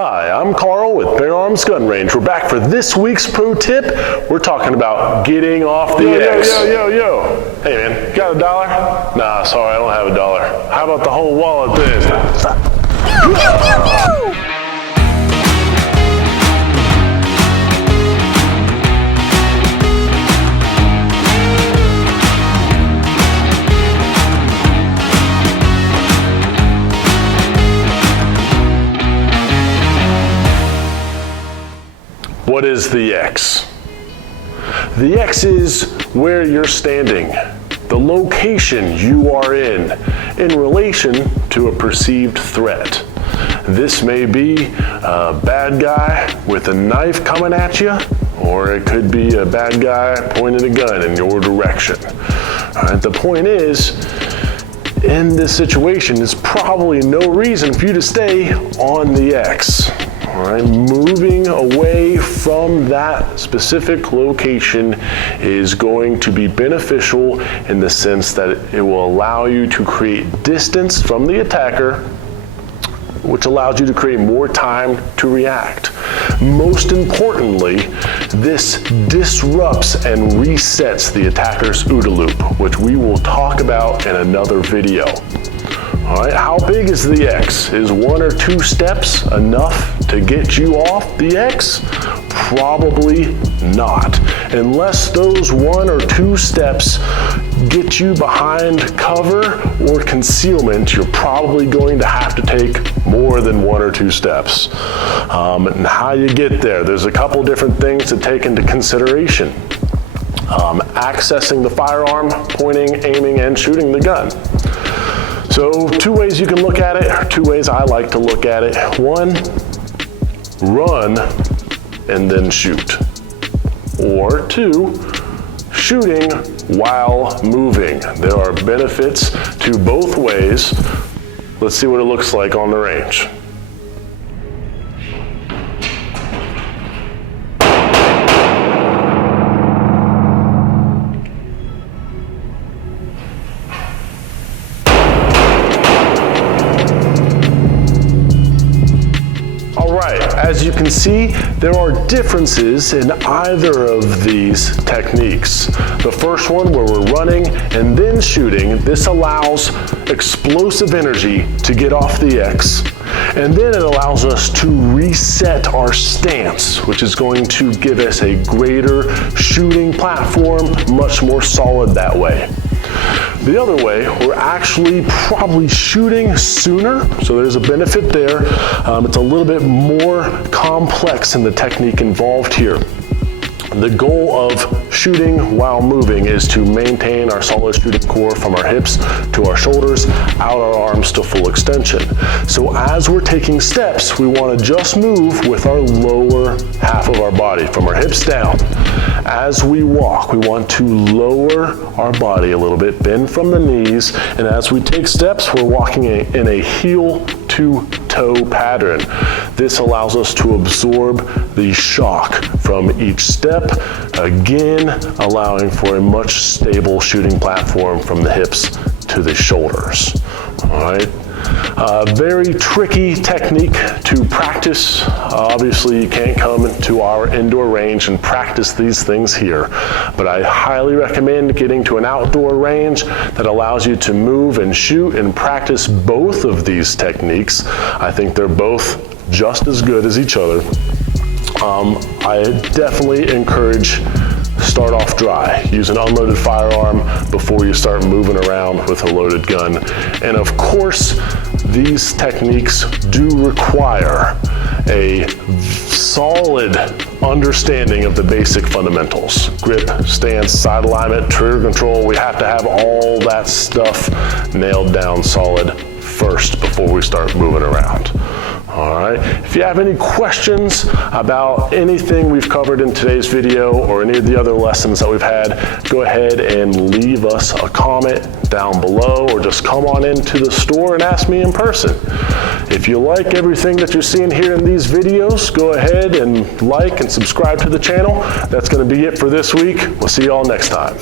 Hi, I'm Carl with Bear Arms Gun Range. We're back for this week's pro tip. We're talking about getting off the X. Yo. Hey man, got $1? Nah, sorry, I don't have $1. How about the whole wallet then? What is the X? The X is where you're standing, the location you are in relation to a perceived threat. This may be a bad guy with a knife coming at you, or it could be a bad guy pointing a gun in your direction. All right, the point is, in this situation, there's probably no reason for you to stay on the X. All right, moving away from that specific location is going to be beneficial in the sense that it will allow you to create distance from the attacker, which allows you to create more time to react. Most importantly, this disrupts and resets the attacker's OODA loop, which we will talk about in another video. All right, how big is the X? Is 1 or 2 steps enough to get you off the X? Probably not. Unless those 1 or 2 steps get you behind cover or concealment, you're probably going to have to take more than 1 or 2 steps. And how you get there, there's a couple different things to take into consideration. Accessing the firearm, pointing, aiming, and shooting the gun. So 2 ways you can look at it, or 2 ways I like to look at it. 1, run and then shoot. Or 2, shooting while moving. There are benefits to both ways. Let's see what it looks like on the range. As you can see, there are differences in either of these techniques. The first one, where we're running and then shooting, this allows explosive energy to get off the X, and then it allows us to reset our stance, which is going to give us a greater shooting platform, much more solid that way. The other way, we're actually probably shooting sooner, so there's a benefit there. It's a little bit more complex in the technique involved here. The goal of shooting while moving is to maintain our solid shooting core from our hips to our shoulders, out our arms to full extension. So as we're taking steps, we want to just move with our lower half of our body, from our hips down. As we walk, we want to lower our body a little bit, bend from the knees, and as we take steps, we're walking in a heel to toe pattern. This allows us to absorb the shock from each step, again allowing for a much stable shooting platform from the hips to the shoulders. All right. Very tricky technique to practice. Obviously, you can't come to our indoor range and practice these things here, but I highly recommend getting to an outdoor range that allows you to move and shoot and practice both of these techniques. I think they're both just as good as each other. I definitely encourage start off dry. Use an unloaded firearm before you start moving around with a loaded gun. And of course, these techniques do require a solid understanding of the basic fundamentals. Grip, stance, sight alignment, trigger control. We have to have all that stuff nailed down solid first before we start moving around. All right, if you have any questions about anything we've covered in today's video or any of the other lessons that we've had, go ahead and leave us a comment down below, or just come on into the store and ask me in person. If you like everything that you're seeing here in these videos, go ahead and like and subscribe to the channel. That's going to be it for this week. We'll see you all next time.